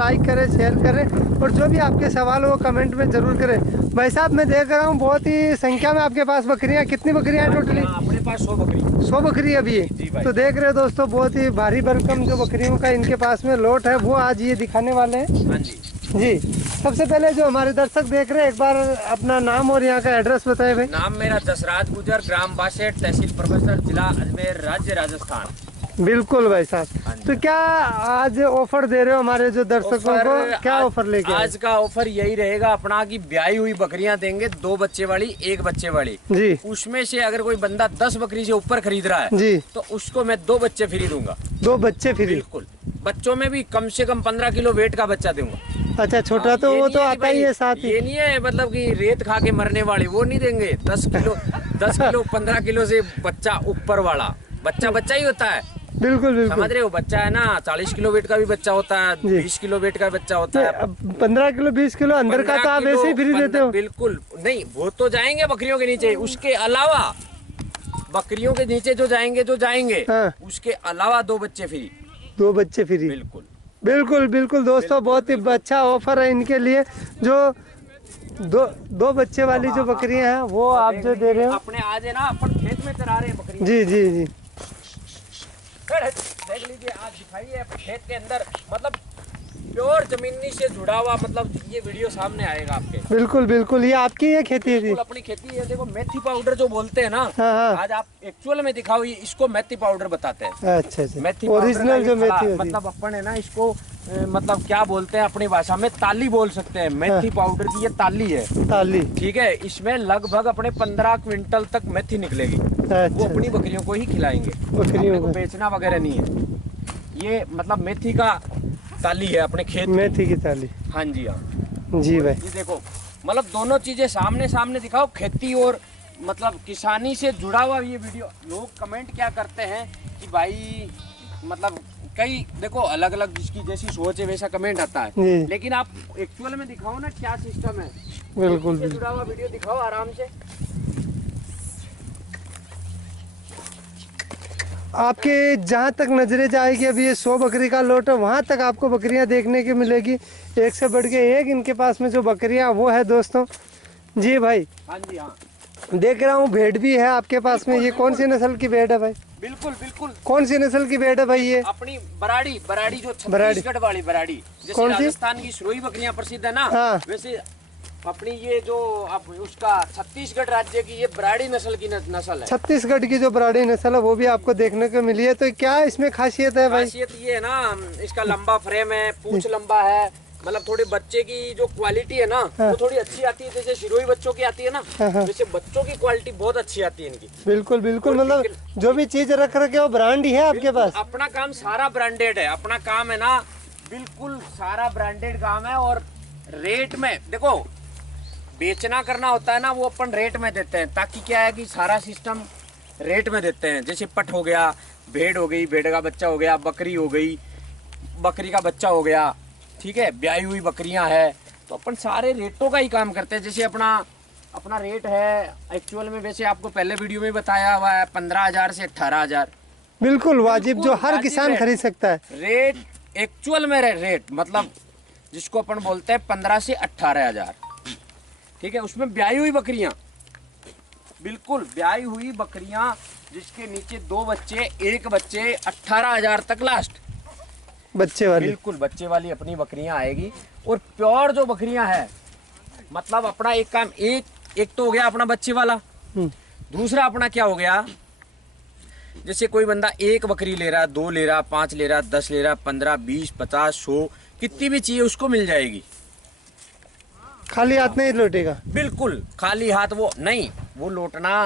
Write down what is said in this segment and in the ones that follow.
Like करें, share करें और जो भी आपके सवाल हो वो कमेंट में ज़रूर करें। भाई साहब मैं देख रहा हूँ बहुत ही संख्या में आपके पास बकरियाँ, कितनी बकरियाँ हैं टोटली? अपने पास 100 बकरी। 100 बकरी अभी है। तो देख रहे हो दोस्तों, बहुत ही भारी भरकम जो बकरियों का इनके पास में लोट है वो आज ये दिखाने वाले हैं। हाँ जी जी। सबसे पहले जो हमारे दर्शक देख रहे हैं, एक बार अपना नाम और यहाँ का एड्रेस बताएं भाई। नाम मेरा जसराज गुजर, ग्राम बासेट, तहसील प्रोफेसर, जिला अजमेर, राज्य राजस्थान। बिल्कुल भाई साहब। तो क्या आज ऑफर दे रहे हो हमारे जो दर्शकों को, क्या ऑफर लेके? आज का ऑफर यही रहेगा अपना कि ब्याई हुई बकरियां देंगे, 2 बच्चे वाली 1 बच्चे वाली जी। उसमें से अगर कोई बंदा 10 बकरी से ऊपर खरीद रहा है जी तो उसको मैं 2 बच्चे फ्री दूंगा। 2 बच्चे फ्री? बिल्कुल। बच्चों में भी कम से कम 15 किलो वेट का बच्चा दूंगा। अच्छा, छोटा तो वो तो आता ही है साथ ही। ये नहीं है मतलब कि रेत खा के मरने वाले, वो नहीं देंगे। 10 किलो 15 किलो से बच्चा ऊपर वाला बच्चा ही होता है। बिल्कुल बिल्कुल समझ रहे हो, बच्चा है ना 40 किलो वेट का भी बच्चा होता है, 20 किलो वेट का बच्चा होता है। 15 किलो 20 किलो अंदर का तो आप ऐसे ही फ्री देते हो? बिल्कुल नहीं, वो तो जाएंगे बकरियों के नीचे, उसके अलावा बकरियों के नीचे जो जाएंगे हाँ। उसके अलावा 2 बच्चे फ्री। 2 बच्चे फ्री? बिल्कुल बिल्कुल बिल्कुल दोस्तों, बहुत ही अच्छा ऑफर है इनके लिए। जो दो बच्चे वाली जो बकरियां हैं वो आप जो दे रहे हो अपने आज है ना, अपन खेत में चरा रहे हैं बकरी। जी जी जी। देख लीजिए, आज दिखाइए खेत के अंदर, मतलब प्योर जमीनी से जुड़ा हुआ, मतलब ये वीडियो सामने आएगा आपके। बिल्कुल बिल्कुल, ये आपकी है खेती है? अपनी खेती है। देखो मेथी पाउडर जो बोलते हैं ना, हाँ हाँ। आज आप एक्चुअल में दिखाओ, ये इसको मेथी पाउडर बताते हैं। अच्छा अच्छा, मेथी ओरिजिनल जो मेथी होती है, मतलब अपन है ना इसको मतलब क्या बोलते हैं अपनी भाषा में, ताली बोल सकते हैं। मेथी पाउडर की ये ताली है, ताली। ठीक है, इसमें लगभग अपने 15 क्विंटल तक मेथी निकलेगी। वो अपनी बकरियों को ही खिलाएंगे, बकरियों को बेचना वगैरह नहीं है। ये मतलब मेथी का ताली है अपने खेत, मेथी की ताली। हाँ जी हाँ जी भाई। ये देखो, मतलब दोनों चीजें सामने दिखाओ, खेती और मतलब किसानी से जुड़ा हुआ ये वीडियो। लोग कमेंट क्या करते हैं कि भाई मतलब कई देखो अलग अलग जिसकी जैसी सोच है वैसा कमेंट आता है, लेकिन आप एक्चुअल में दिखाओ ना क्या सिस्टम है। बिल्कुल से जुड़ा हुआ वीडियो दिखाओ आराम से। आपके जहाँ तक नजरें जाएगी, अभी ये 100 बकरी का लोट है, वहाँ तक आपको बकरियाँ देखने की मिलेगी, एक से बढ़ के एक। इनके पास में जो बकरियाँ वो है दोस्तों। जी भाई। हाँ जी हाँ, देख रहा हूँ भेड़ भी है आपके पास में। ये कौन सी नस्ल की भेड़ है भाई? बिल्कुल बिल्कुल। कौन सी नस्ल की भेड़ है भाई ये? अपनी बराड़ी जो छत्तीसगढ़ वाली बराड़ी, जैसे राजस्थान की सुरोई बकरियां प्रसिद्ध है ना, वैसे अपनी ये जो अब उसका छत्तीसगढ़ राज्य की ये बराड़ी नस्ल की नस्ल है। छत्तीसगढ़ की जो बराड़ी नस्ल है वो भी आपको देखने को मिली है। तो क्या इसमें खासियत है भाई? खासियत ये है ना, इसका लंबा फ्रेम है, पूंछ लंबा है, मतलब थोड़े बच्चे की जो क्वालिटी है ना वो थोड़ी अच्छी आती है। जैसे शिरोई बच्चों की आती है ना, वैसे बच्चों की क्वालिटी बहुत अच्छी आती है इनकी। बिल्कुल बिल्कुल, मतलब जो भी चीज रख रखे वो ब्रांड ही है आपके पास? अपना काम सारा ब्रांडेड है, अपना काम है ना बिल्कुल सारा ब्रांडेड काम है। और रेट में देखो, बेचना करना होता है ना वो अपन रेट में देते हैं, ताकि क्या है कि सारा सिस्टम रेट में देते हैं। जैसे पट हो गया, भेड़ हो गई, भेड़ का बच्चा हो गया, बकरी हो गई, बकरी का बच्चा हो गया, ठीक है, ब्याई हुई बकरियां है, तो अपन सारे रेटों का ही काम करते हैं। जैसे अपना रेट है एक्चुअल में, वैसे आपको पहले वीडियो में बताया हुआ है 15,000 से 18,000। बिल्कुल वाजिब, जो हर किसान खरीद सकता है। रेट एक्चुअल में रेट मतलब जिसको अपन बोलते हैं 15 से 18,000, ठीक है। उसमें ब्याई हुई बकरियां, बिल्कुल ब्याई हुई बकरियां जिसके नीचे 2 बच्चे 1 बच्चे 18,000 तक लास्ट बच्चे वाली। बिल्कुल बच्चे वाली अपनी बकरियां आएगी। और प्योर जो बकरियां है, मतलब अपना एक काम एक तो हो गया अपना बच्चे वाला। दूसरा अपना क्या हो गया, जैसे कोई बंदा 1 बकरी ले रहा, 2 ले रहा, 5 ले रहा, 10 ले रहा, 15, 20, 50, 100 कितनी भी चाहिए उसको मिल जाएगी। खाली हाथ नहीं लौटेगा? बिल्कुल खाली हाथ वो नहीं, वो लौटना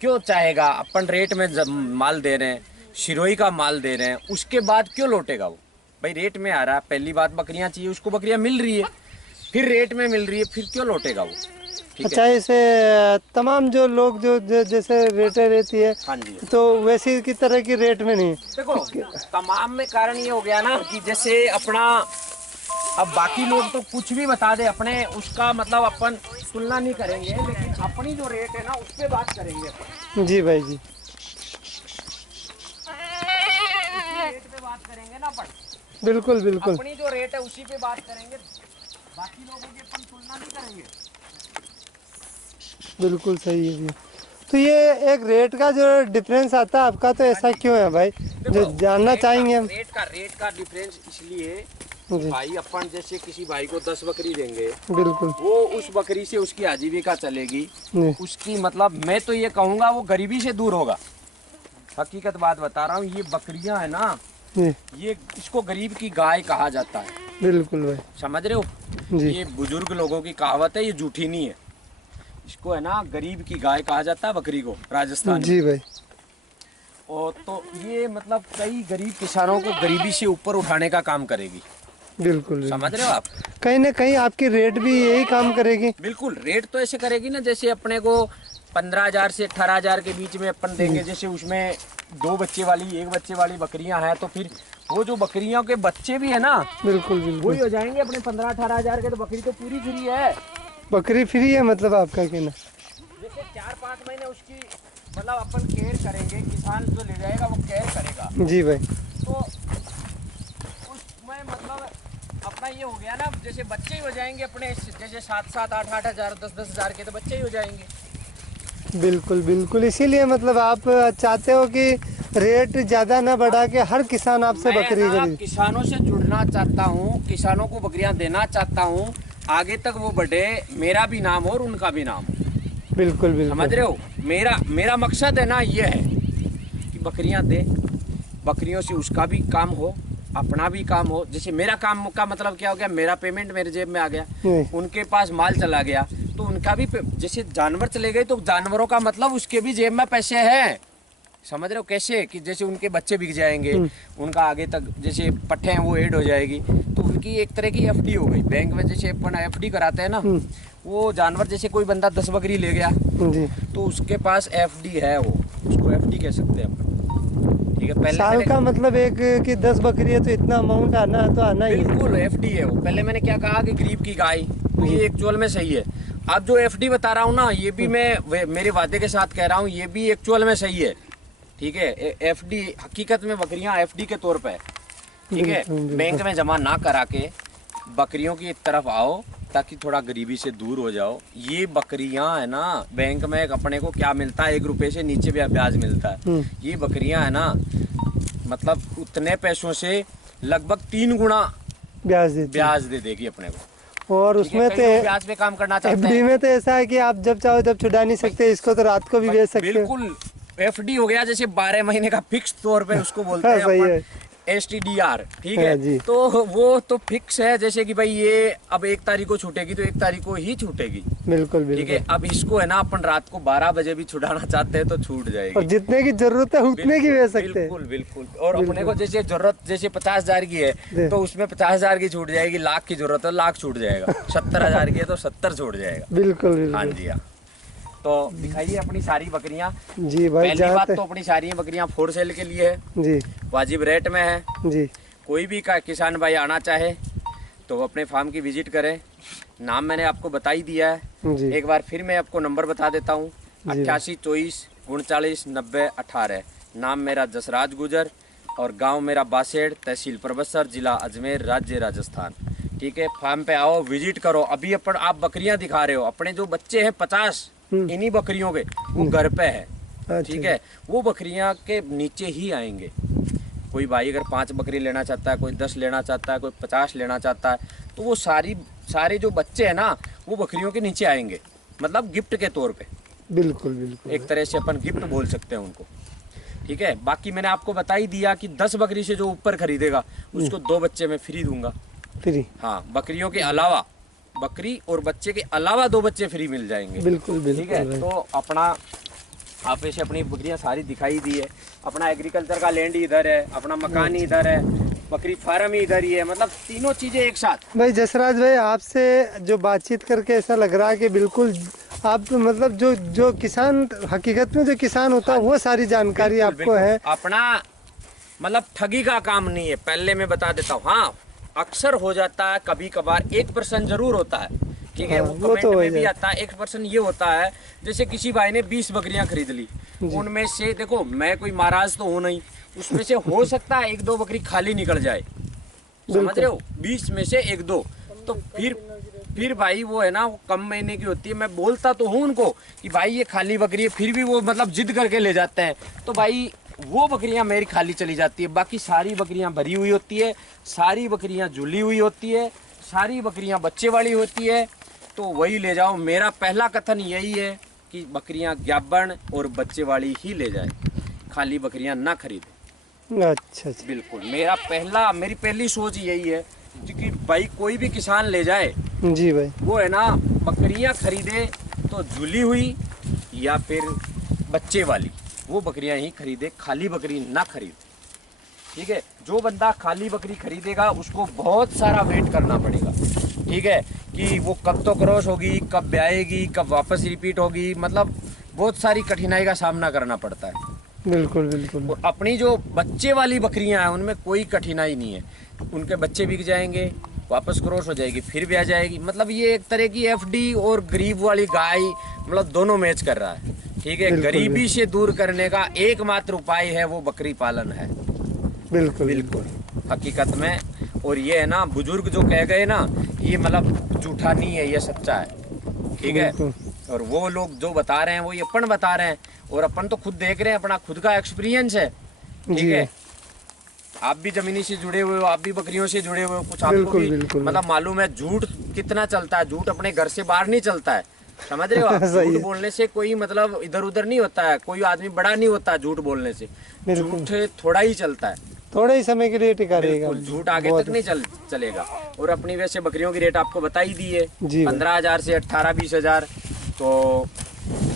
क्यों चाहेगा? अपन रेट में माल दे रहे हैं, शिरोई का माल दे रहे हैं, उसके बाद क्यों लौटेगा वो? भाई रेट में आ रहा है, पहली बात बकरियां चाहिए, उसको बकरियां मिल रही है, फिर रेट में मिल रही है, फिर क्यों लौटेगा वो? अच्छा, इसे तमाम जो लोग जो जैसे रेटें रहती है, हाँ जी, तो वैसी की तरह की रेट में नहीं। देखो तमाम में कारण ये हो गया ना कि जैसे अपना, अब बाकी लोग तो कुछ भी बता दे, अपने उसका मतलब अपन तुलना नहीं करेंगे, लेकिन अपनी जो रेट है ना उस पर बात करेंगे अपन। जी भाई जी, रेट पे बात करेंगे ना अपन। बिल्कुल बिल्कुल अपनी जो रेट है उसी पे बात करेंगे, बाकी लोगों की अपन तुलना नहीं करेंगे। बिल्कुल सही है जी। तो ये एक रेट का जो डिफरेंस आता है आपका, तो ऐसा क्यों है भाई, जो देखो, जानना चाहेंगे हम। रेट का डिफरेंस इसलिए जी भाई, अपन जैसे किसी भाई को 10 बकरी देंगे, बिल्कुल वो उस बकरी से उसकी आजीविका चलेगी, जी उसकी मतलब मैं तो ये कहूँगा वो गरीबी से दूर होगा। हकीकत बात बता रहा हूँ, ये बकरियां है ना, जी ये इसको गरीब की गाय कहा जाता है, बिल्कुल भाई समझ रहे हो। जी ये बुजुर्ग लोगों की कहावत है, ये झूठी नहीं है। इसको है ना गरीब की गाय कहा जाता है बकरी को, राजस्थान में। जी भाई और तो ये मतलब कई गरीब किसानों को गरीबी से ऊपर उठाने का काम करेगी, बिल्कुल समझ रहे हो आप। कहीं ना कहीं आपकी रेट भी यही काम करेगी। बिल्कुल, रेट तो ऐसे करेगी ना, जैसे अपने को 15,000 से 18,000 के बीच में अपन देंगे, जैसे उसमें 2 बच्चे वाली 1 बच्चे वाली बकरियां हैं, तो फिर वो जो बकरियों के बच्चे भी है ना, बिल्कुल वही बिल्कुल हो जाएंगे अपने 15-18,000 के, तो बकरी तो पूरी फ्री है। बकरी फ्री है मतलब आपका कहना। जैसे 4-5 महीने उसकी मतलब अपन केयर करेंगे, किसान जो ले जाएगा वो केयर करेगा, जी भाई तो उसमें मतलब अपना ये हो गया ना, जैसे बच्चे ही हो जाएंगे अपने, जैसे 7-7, 8-8 हज़ार, 10-10 हज़ार के तो बच्चे ही हो जाएंगे। बिल्कुल बिल्कुल, इसीलिए मतलब आप चाहते हो कि रेट ज़्यादा ना बढ़ा के हर किसान आपसे मैं बकरी ना खरीदे। किसानों से जुड़ना चाहता हूँ, किसानों को बकरियां देना चाहता हूँ, आगे तक वो बढ़े, मेरा भी नाम हो और उनका भी नाम हो, बिल्कुल समझ बिल्कुल रहे हो। मेरा मकसद है ना ये है कि बकरियां दे, बकरियों से उसका भी काम हो, अपना भी काम हो। जैसे मेरा काम का मतलब क्या हो गया, मेरा पेमेंट मेरे जेब में आ गया, जी उनके पास माल चला गया, तो उनका भी जैसे जानवर चले गए तो जानवरों का मतलब उसके भी जेब में पैसे हैं, समझ रहे हो। कैसे कि जैसे उनके बच्चे बिक जाएंगे, उनका आगे तक जैसे पट्टे हैं वो ऐड हो जाएगी, तो उनकी एक तरह की एफडी हो गई। बैंक में जैसे अपन एफडी कराते हैं ना, वो जानवर जैसे कोई बंदा 10 बकरी ले गया जी तो उसके पास एफडी है, वो उसको एफडी कह सकते हैं अपन, ठीक है। पहले साल का मतलब एक कि 10 बकरी है तो इतना अमाउंट आना है तो आना ही है। बिल्कुल एफडी है वो। पहले मैंने क्या कहा कि गरीब की गाय, तो ये एक्चुअल में सही है। अब जो एफडी बता रहा हूँ ना, ये भी मैं मेरे वादे के साथ कह रहा हूँ, ये भी एक्चुअल में सही है, ठीक है। एफडी हकीकत में बकरियां एफडी के तौर पे, ठीक है। बैंक में जमा ना करा के बकरियों की तरफ आओ, ताकि थोड़ा गरीबी से दूर हो जाओ। ये बकरियां है ना, बैंक में अपने को क्या मिलता है, 1 रुपए से नीचे भी ब्याज मिलता है। ये बकरियां है ना, मतलब उतने पैसों से लगभग 3 गुना ब्याज दे देगी अपने को। और उसमें तो ब्याज पे काम करना चाहते एफडी हैं, में तो ऐसा है कि आप जब चाहो तब छुड़ा नहीं सकते इसको, तो रात को भी बेच सकते हो। बिल्कुल। एफडी हो गया जैसे 12 महीने का फिक्स तौर पे उसको बोलते हाँ, हैं सही अपन, है। STDR, ठीक हाँ है जी। तो वो तो फिक्स है, जैसे कि भाई ये अब 1 तारीख को छूटेगी तो 1 तारीख को ही छूटेगी, बिल्कुल ठीक है। बिल्कुल। अब इसको है ना अपन रात को 12 बजे भी छुड़ाना चाहते हैं तो छूट और जाएगी, जितने की जरूरत है उतने की बेच सकते हैं। बिल्कुल बिल्कुल। और अपने को जैसे जरूरत जैसे 50,000 की है तो उसमें 50,000 की छूट जाएगी, लाख की जरूरत है लाख छूट जाएगा, 70,000 की है तो 70 छूट जाएगा। बिल्कुल हाँ बिल्कुल जी हाँ। तो दिखाइए अपनी सारी बकरियां। जी भाई। पहली बात तो अपनी सारी बकरियां फॉर सेल के लिए है, जी वाजिब रेट में है। जी कोई भी का किसान भाई आना चाहे तो वो अपने फार्म की विजिट करें। नाम मैंने आपको बता ही दिया है, जी एक बार फिर मैं आपको नंबर बता देता हूँ, जी। 88 24 39 90 18। नाम मेरा जसराज गुजर और गांव मेरा बासेड़, तहसील परबतसर, जिला अजमेर, राज्य राजस्थान, ठीक है। फार्म पे आओ, विजिट करो। अभी अपन आप बकरियां दिखा रहे हो, अपने जो बच्चे हैं 50 इन्हीं बकरियों के, वो घर पे है, ठीक है। वो बकरियां के नीचे ही आएंगे। कोई भाई अगर 5 बकरी लेना चाहता है, कोई 10 लेना चाहता है, कोई 50 लेना चाहता है, तो वो सारे जो बच्चे हैं ना वो बकरियों के नीचे आएंगे, मतलब गिफ्ट के तौर पे। बिल्कुल बिल्कुल एक तरह से अपन गिफ्ट बोल सकते हैं उनको, ठीक है। बाकी मैंने आपको बता ही दिया कि 10 बकरी से जो ऊपर खरीदेगा उसको 2 बच्चे मैं फ्री दूंगा, फ्री। हाँ। बकरियों के अलावा, बकरी और बच्चे के अलावा 2 बच्चे फ्री मिल जाएंगे, बिल्कुल ठीक है। बिल्कुल तो अपना आप ऐसे अपनी बकरियां सारी दिखाई दी है। अपना एग्रीकल्चर का लैंड इधर है, अपना मकान ही इधर है, बकरी फार्म ही इधर ही है, मतलब तीनों चीजें एक साथ। भाई जसराज भाई, आपसे जो बातचीत करके ऐसा लग रहा है कि बिल्कुल आप मतलब जो किसान हकीकत में जो किसान होता है वो सारी जानकारी बिल्कुल, आपको बिल्कुल। है। अपना मतलब ठगी का काम नहीं है, पहले मैं बता देता हूँ। हाँ, अक्सर हो जाता है, कभी कभार 1% जरूर होता है, ठीक है। हाँ, वो वो कमेंट तो में भी आता है। 1% ये होता है, जैसे किसी भाई ने 20 बकरियां खरीद ली, उनमें से देखो मैं कोई महाराज तो हूँ नहीं, उसमें से हो सकता है 1-2 बकरी खाली निकल जाए, समझ रहे हो, 20 में से 1-2, तो फिर भाई वो है ना, वो कम महीने की होती है। मैं बोलता तो हूँ उनको कि भाई ये खाली बकरी है, फिर भी वो मतलब जिद करके ले जाते हैं। तो भाई वो बकरियां मेरी खाली चली जाती है, बाकी सारी बकरियां भरी हुई होती है, सारी बकरियां झुली हुई होती है, सारी बकरियां बच्चे वाली होती है। तो वही ले जाओ। मेरा पहला कथन यही है कि बकरियां गाभण और बच्चे वाली ही ले जाए, खाली बकरियां ना खरीदे। अच्छा अच्छा। बिल्कुल, मेरी पहली सोच यही है कि भाई कोई भी किसान ले जाए, जी भाई। वो है ना, बकरियां खरीदे तो झुली हुई या फिर बच्चे वाली, वो बकरियां ही खरीदे, खाली बकरी ना खरीदे। ठीक है, जो बंदा खाली बकरी खरीदेगा उसको बहुत सारा वेट करना पड़ेगा। ठीक है, कि वो कब तो क्रॉस होगी, कब ब्याएगी, कब वापस रिपीट होगी, मतलब बहुत सारी कठिनाई का सामना करना पड़ता है। बिल्कुल बिल्कुल। और अपनी जो बच्चे वाली बकरियां हैं उनमें कोई कठिनाई नहीं है, उनके बच्चे बिक जाएंगे, वापस क्रॉस हो जाएगी, फिर भी आ जाएगी। मतलब ये एक तरह की एफडी और गरीब वाली गाय, मतलब दोनों मैच कर रहा है। ठीक है, गरीबी से दूर करने का एकमात्र उपाय है वो बकरी पालन है। बिल्कुल बिल्कुल हकीकत में। और ये है ना, बुजुर्ग जो कह गए ना, ये मतलब झूठा नहीं है, ये सच्चा है। ठीक है, और वो लोग जो बता रहे हैं वो ये अपन बता रहे हैं, और अपन तो खुद देख रहे हैं, अपना खुद का एक्सपीरियंस है। ठीक है, आप भी जमीनी से जुड़े हुए हो, आप भी बकरियों से जुड़े हुए हो, कुछ आपको भी मतलब मालूम है झूठ कितना चलता है। झूठ अपने घर से बाहर नहीं चलता है, समझ रहे हो आप। झूठ बोलने से कोई मतलब इधर उधर नहीं होता है, कोई आदमी बड़ा नहीं होता झूठ बोलने से। झूठ थोड़ा ही चलता है, थोड़े ही समय के लिए टिका रहेगा, झूठ आगे तक नहीं चलेगा। और अपनी वैसे बकरियों की रेट आपको बता ही दी है, 15,000 से 18-20 हजार। तो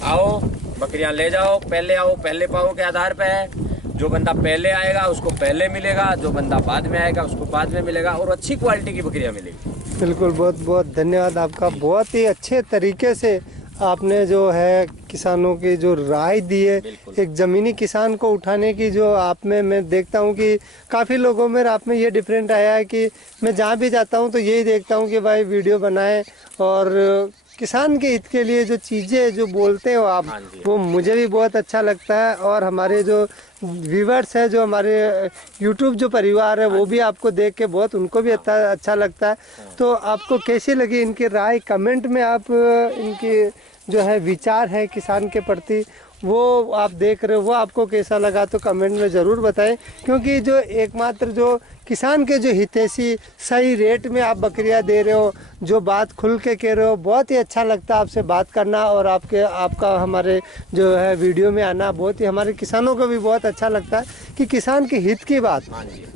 आओ, बकरियां ले जाओ, पहले आओ पहले पाओ के आधार पे है। जो बंदा पहले आएगा उसको पहले मिलेगा, जो बंदा बाद में आएगा उसको बाद में मिलेगा, और अच्छी क्वालिटी की बकरियां मिलेगी। बिल्कुल, बहुत बहुत धन्यवाद आपका। बहुत ही अच्छे तरीके से आपने जो है किसानों की जो राय दी है, एक ज़मीनी किसान को उठाने की जो आप में मैं देखता हूँ कि काफ़ी लोगों में आप में ये डिफरेंट आया है कि मैं जहाँ भी जाता हूँ तो यही देखता हूँ कि भाई वीडियो बनाएं और किसान के हित के लिए जो चीज़ें जो बोलते हो आप, वो मुझे भी बहुत अच्छा लगता है। और हमारे जो व्यूवर्स है, जो हमारे यूट्यूब जो परिवार है, वो भी आपको देख के बहुत उनको भी अच्छा लगता है। तो आपको कैसी लगी इनकी राय, कमेंट में आप इनकी जो है विचार है किसान के प्रति, वो आप देख रहे हो, वो आपको कैसा लगा तो कमेंट में ज़रूर बताएं। क्योंकि जो एकमात्र जो किसान के जो हितैषी सही रेट में आप बकरियां दे रहे हो, जो बात खुल के कह रहे हो, बहुत ही अच्छा लगता है आपसे बात करना। और आपका हमारे जो है वीडियो में आना बहुत ही हमारे किसानों को भी बहुत अच्छा लगता है कि किसान के हित की बात,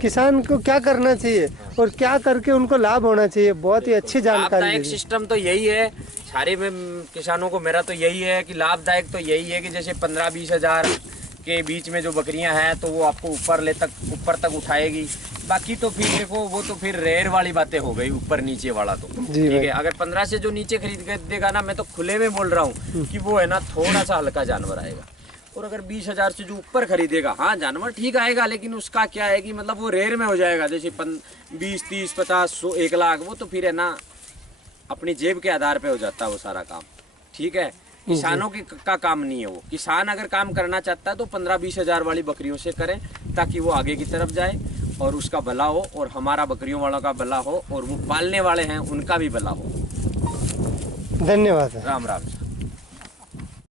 किसान को क्या करना चाहिए और क्या करके उनको लाभ होना चाहिए, बहुत ही अच्छी जानकारी। सिस्टम तो यही है सारे में किसानों को, मेरा तो यही है कि लाभदायक तो यही है कि जैसे 15-20 हजार के बीच में जो बकरियां हैं तो वो आपको ऊपर तक उठाएगी। बाकी तो फिर देखो, वो तो फिर रेयर वाली बातें हो गई, ऊपर नीचे वाला तो ठीक है। अगर 15 से जो नीचे खरीद के देगा ना, मैं तो खुले में बोल रहा हूँ कि वो है ना थोड़ा सा हल्का जानवर आएगा। और अगर 20,000 से जो ऊपर खरीदेगा, हाँ जानवर ठीक आएगा, लेकिन उसका क्या है कि मतलब वो रेयर में हो जाएगा। जैसे 20, 30, 50, 100, 1 लाख, वो तो फिर है ना अपनी जेब के आधार पे हो जाता है वो सारा काम। ठीक है, किसानों का काम नहीं है वो। किसान अगर काम करना चाहता है तो 15-20 हजार वाली बकरियों से करें, ताकि वो आगे की तरफ जाए और उसका भला हो, और हमारा बकरियों वालों का भला हो, और वो पालने वाले हैं उनका भी भला हो। धन्यवाद। राम राम।